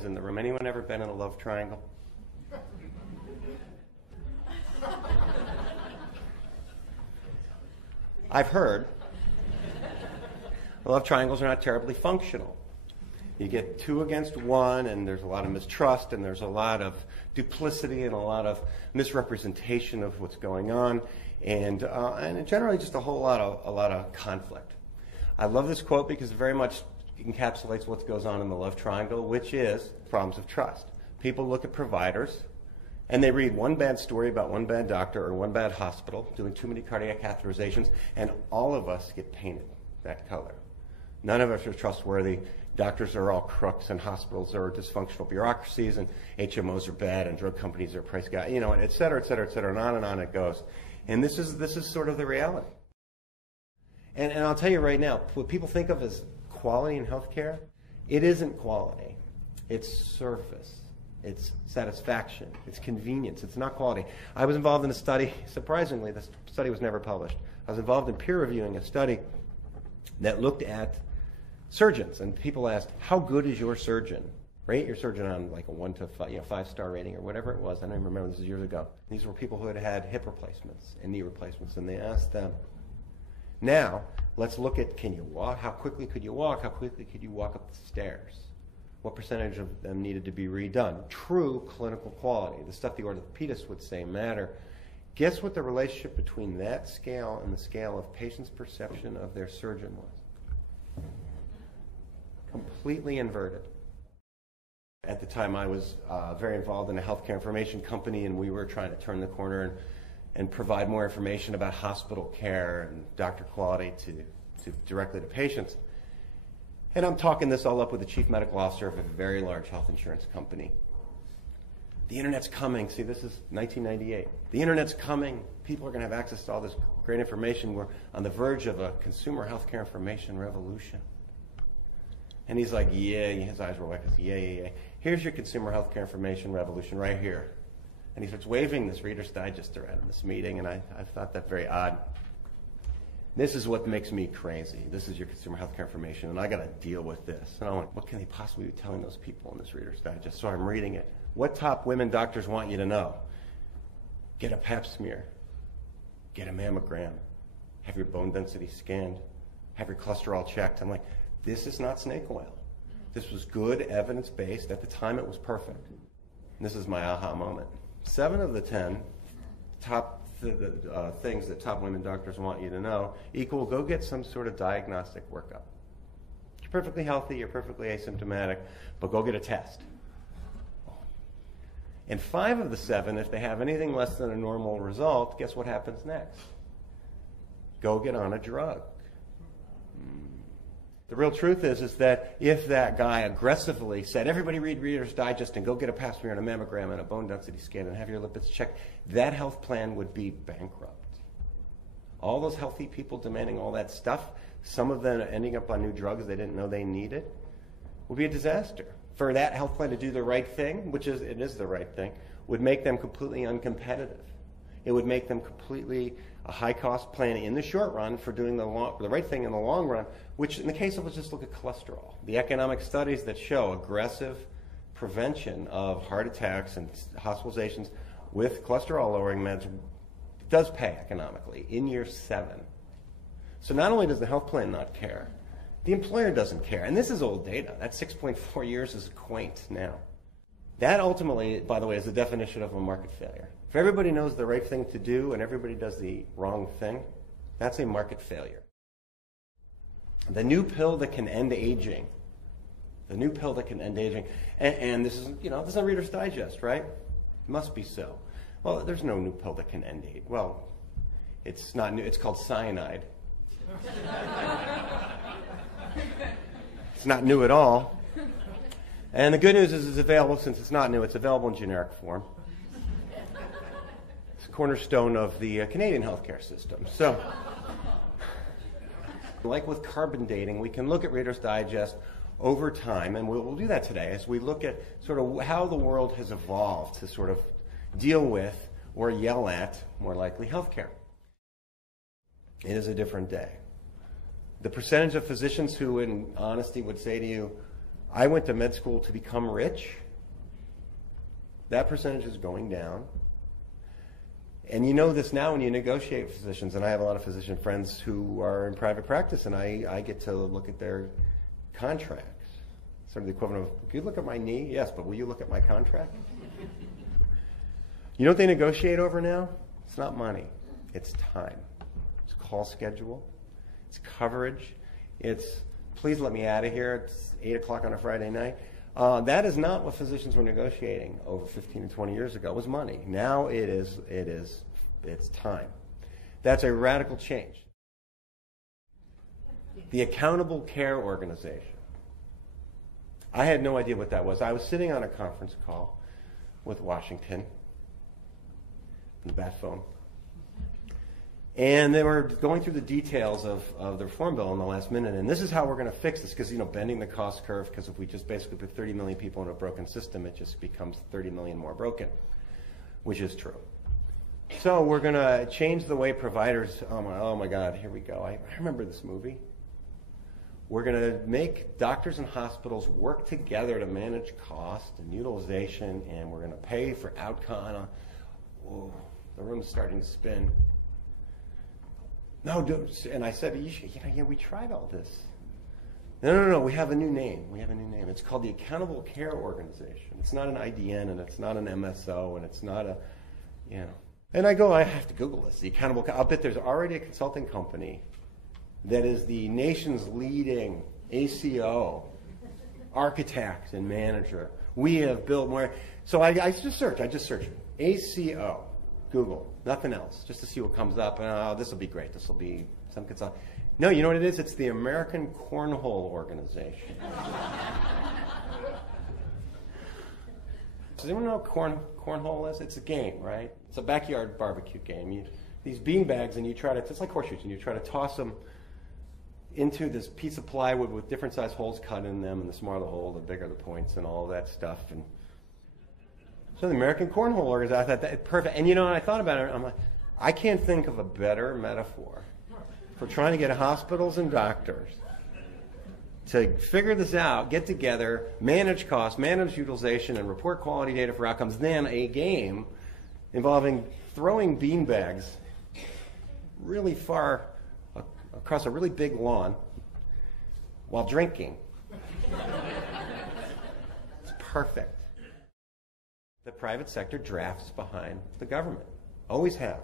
friends in the room. Anyone ever been in a love triangle? I've heard love triangles are not terribly functional. You get two against one, and there's a lot of mistrust, and there's a lot of duplicity, and a lot of misrepresentation of what's going on, and generally just a lot of conflict. I love this quote because it very much encapsulates what goes on in the love triangle, which is problems of trust. People look at providers, and they read one bad story about one bad doctor or one bad hospital doing too many cardiac catheterizations, and all of us get painted that color. None of us are trustworthy. Doctors are all crooks, and hospitals are dysfunctional bureaucracies, and HMOs are bad, and drug companies are price guys, and et cetera, et cetera, et cetera, and on it goes. And this is sort of the reality. And I'll tell you right now, what people think of as quality in healthcare, it isn't quality. It's surface. It's satisfaction. It's convenience. It's not quality. I was involved in a study. Surprisingly, this study was never published. I was involved in peer reviewing a study that looked at surgeons, and people asked, how good is your surgeon? Rate your surgeon on like a 1 to 5, 5-star rating or whatever it was. I don't even remember, this was years ago. These were people who had had hip replacements and knee replacements, and they asked them, now let's look at, can you walk? How quickly could you walk? How quickly could you walk up the stairs? What percentage of them needed to be redone? True clinical quality, the stuff the orthopedist would say matter. Guess what the relationship between that scale and the scale of patients' perception of their surgeon was? Completely inverted. At the time, I was very involved in a healthcare information company, and we were trying to turn the corner and provide more information about hospital care and doctor quality to directly to patients. And I'm talking this all up with the chief medical officer of a very large health insurance company. The internet's coming. See, this is 1998. The internet's coming. People are going to have access to all this great information. We're on the verge of a consumer healthcare information revolution. And he's like, yeah, his eyes were wet. Yeah. Here's your consumer healthcare information revolution right here. And he starts waving this Reader's Digest around in this meeting, and I thought that very odd. This is what makes me crazy. This is your consumer healthcare information, and I got to deal with this. And I'm like, what can they possibly be telling those people in this Reader's Digest? So I'm reading it. What top women doctors want you to know? Get a pap smear. Get a mammogram. Have your bone density scanned. Have your cholesterol checked. I'm like, this is not snake oil. This was good, evidence-based. At the time, it was perfect. And this is my aha moment. 7 of the 10 top things that top women doctors want you to know equal go get some sort of diagnostic workup. You're perfectly healthy, you're perfectly asymptomatic, but go get a test. And 5 of the 7, if they have anything less than a normal result, guess what happens next? Go get on a drug. The real truth is that if that guy aggressively said, everybody read Reader's Digest and go get a pap smear and a mammogram and a bone density scan and have your lipids checked, that health plan would be bankrupt. All those healthy people demanding all that stuff, some of them ending up on new drugs they didn't know they needed, would be a disaster. For that health plan to do the right thing, which is, it is the right thing, would make them completely uncompetitive. It would make them completely a high-cost plan in the short run for doing the right thing in the long run, which in the case of, let's just look at cholesterol. The economic studies that show aggressive prevention of heart attacks and hospitalizations with cholesterol-lowering meds does pay economically in year 7. So not only does the health plan not care, the employer doesn't care. And this is old data. That 6.4 years is quaint now. That ultimately, by the way, is the definition of a market failure. If everybody knows the right thing to do and everybody does the wrong thing, that's a market failure. The new pill that can end aging. The new pill that can end aging. And this is, this is on Reader's Digest, right? Must be so. Well, there's no new pill that can end age. Well, it's not new. It's called cyanide. It's not new at all. And the good news is it's available, since it's not new, it's available in generic form. It's a cornerstone of the Canadian healthcare system. So, like with carbon dating, we can look at Reader's Digest over time, and we'll do that today as we look at sort of how the world has evolved to sort of deal with or yell at, more likely, healthcare. It is a different day. The percentage of physicians who, in honesty, would say to you, I went to med school to become rich. That percentage is going down. And you know this now when you negotiate with physicians, and I have a lot of physician friends who are in private practice, and I get to look at their contracts. Sort of the equivalent of, can you look at my knee? Yes, but will you look at my contract? You know what they negotiate over now? It's not money. It's time. It's call schedule. It's coverage. It's, please let me out of here. It's 8 o'clock on a Friday night. That is not what physicians were negotiating over 15 and 20 years ago. It was money. Now it's time. That's a radical change. The Accountable Care Organization. I had no idea what that was. I was sitting on a conference call with Washington, the bat phone, and they were going through the details of the reform bill in the last minute. And this is how we're going to fix this, because, you know, bending the cost curve, because if we just basically put 30 million people in a broken system, it just becomes 30 million more broken, which is true. So we're going to change the way providers, oh my God, here we go. I remember this movie. We're going to make doctors and hospitals work together to manage cost and utilization, and we're going to pay for outcome. Oh, the room's starting to spin. No, and I said, we tried all this. No, we have a new name. It's called the Accountable Care Organization. It's not an IDN, and it's not an MSO, and it's not a, And I have to Google this. The Accountable Care. I'll bet there's already a consulting company that is the nation's leading ACO architect and manager. We have built more. So I just searched ACO, Google, nothing else, just to see what comes up. This will be great. This will be some consult. No, you know what it is? It's the American Cornhole Organization. Does anyone know what cornhole is? It's a game, right? It's a backyard barbecue game. These bean bags, and it's like horseshoes, and you try to toss them into this piece of plywood with different size holes cut in them, and the smaller the hole, the bigger the points, and all of that stuff. And so the American Cornhole Organization, I thought that perfect. And I thought about it, I'm like, I can't think of a better metaphor for trying to get hospitals and doctors to figure this out, get together, manage costs, manage utilization, and report quality data for outcomes than a game involving throwing bean bags really far across a really big lawn while drinking. It's perfect. The private sector drafts behind the government. Always have.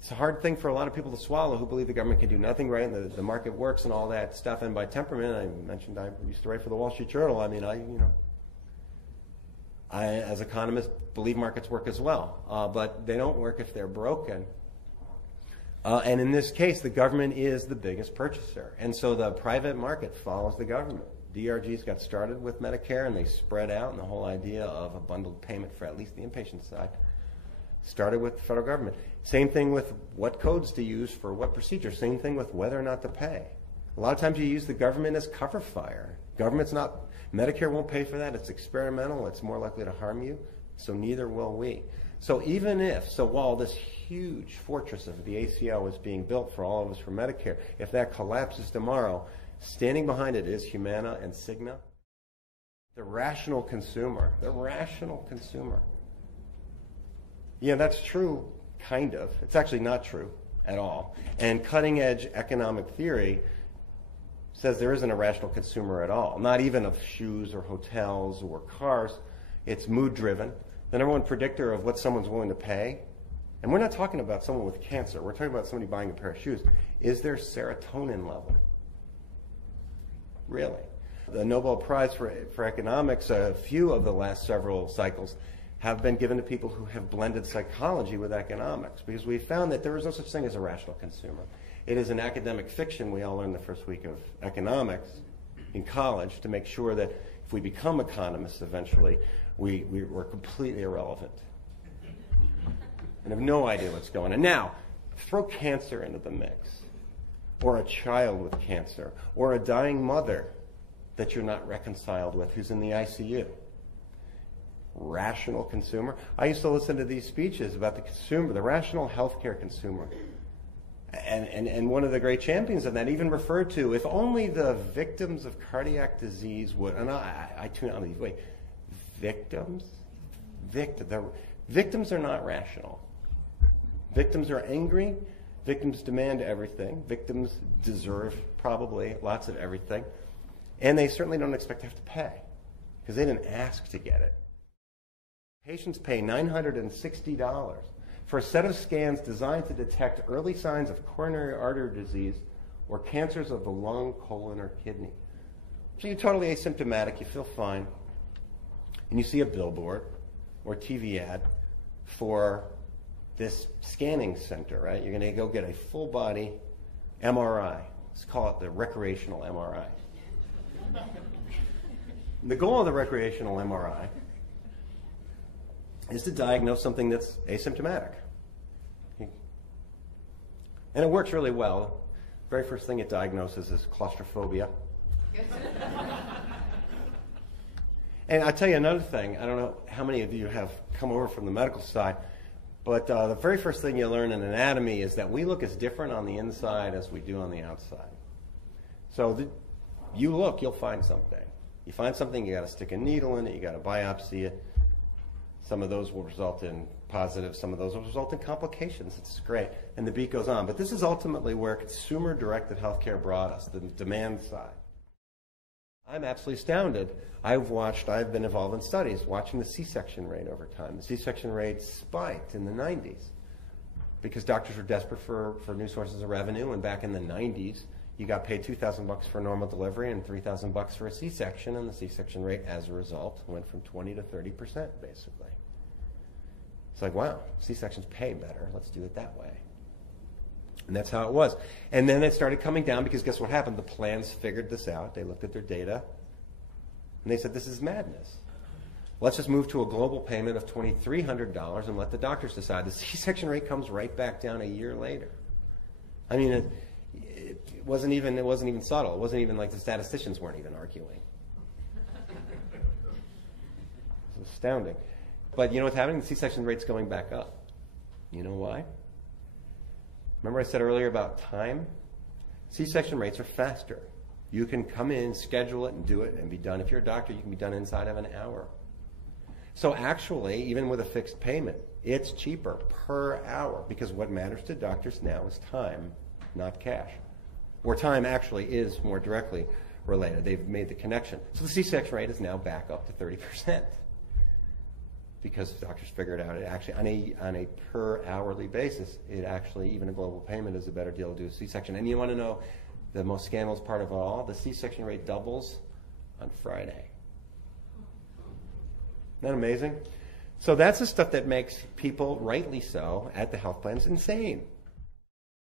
It's a hard thing for a lot of people to swallow who believe the government can do nothing right and the market works and all that stuff. And by temperament, I mentioned I used to write for the Wall Street Journal. I mean, I as economists believe markets work as well, but they don't work if they're broken. And in this case, the government is the biggest purchaser. And so the private market follows the government. DRGs got started with Medicare, and they spread out, and the whole idea of a bundled payment for at least the inpatient side started with the federal government. Same thing with what codes to use for what procedure. Same thing with whether or not to pay. A lot of times you use the government as cover fire. Medicare won't pay for that. It's experimental. It's more likely to harm you. So neither will we. So while this huge fortress of the ACO is being built for all of us for Medicare, if that collapses tomorrow, standing behind it is Humana and Cigna. The rational consumer. Yeah, that's true, kind of. It's actually not true at all. And cutting-edge economic theory says there isn't a rational consumer at all, not even of shoes or hotels or cars. It's mood-driven. The number one predictor of what someone's willing to pay, and we're not talking about someone with cancer, we're talking about somebody buying a pair of shoes, is their serotonin level. Really. The Nobel Prize for Economics, a few of the last several cycles, have been given to people who have blended psychology with economics, because we found that there is no such thing as a rational consumer. It is an academic fiction we all learned the first week of economics in college to make sure that if we become economists eventually, we're completely irrelevant and have no idea what's going on. Now, throw cancer into the mix, or a child with cancer, or a dying mother that you're not reconciled with who's in the ICU. Rational consumer. I used to listen to these speeches about the consumer, the rational healthcare consumer. And one of the great champions of that even referred to, if only the victims of cardiac disease would, and I tune out on these, wait, victims are not rational. Victims are angry. Victims demand everything. Victims deserve probably lots of everything. And they certainly don't expect to have to pay because they didn't ask to get it. Patients pay $960 for a set of scans designed to detect early signs of coronary artery disease or cancers of the lung, colon, or kidney. So you're totally asymptomatic, you feel fine, and you see a billboard or TV ad for this scanning center, right? You're going to go get a full-body MRI. Let's call it the recreational MRI. The goal of the recreational MRI is to diagnose something that's asymptomatic. And it works really well. The very first thing it diagnoses is claustrophobia. And I'll tell you another thing. I don't know how many of you have come over from the medical side, but the very first thing you learn in anatomy is that we look as different on the inside as we do on the outside. So you look, you'll find something. You find something, you got to stick a needle in it, you got to biopsy it. Some of those will result in positive, some of those will result in complications. It's great. And the beat goes on. But this is ultimately where consumer-directed healthcare brought us, the demand side. I'm absolutely astounded. I've been involved in studies watching the C-section rate over time. The C-section rate spiked in the 90s because doctors were desperate for new sources of revenue. And back in the 90s, you got paid $2,000 for a normal delivery and $3,000 for a C-section, and the C-section rate, as a result, went from 20 to 30%, basically. It's like, wow, C-sections pay better. Let's do it that way. And that's how it was. And then it started coming down because guess what happened? The plans figured this out. They looked at their data, and they said, this is madness. Let's just move to a global payment of $2,300 and let the doctors decide. The C-section rate comes right back down a year later. I mean, it wasn't even subtle. It wasn't even like the statisticians weren't even arguing. It's astounding. But you know what's happening? The C-section rate's going back up. You know why? Remember I said earlier about time? C-section rates are faster. You can come in, schedule it, and do it, and be done. If you're a doctor, you can be done inside of an hour. So actually, even with a fixed payment, it's cheaper per hour because what matters to doctors now is time, not cash. Or time actually is more directly related. They've made the connection. So the C-section rate is now back up to 30%. Because doctors figured out it actually, on a per hourly basis, it actually, even a global payment is a better deal to do a C-section. And you want to know the most scandalous part of it all? The C-section rate doubles on Friday. Isn't that amazing? So that's the stuff that makes people, rightly so, at the health plans insane.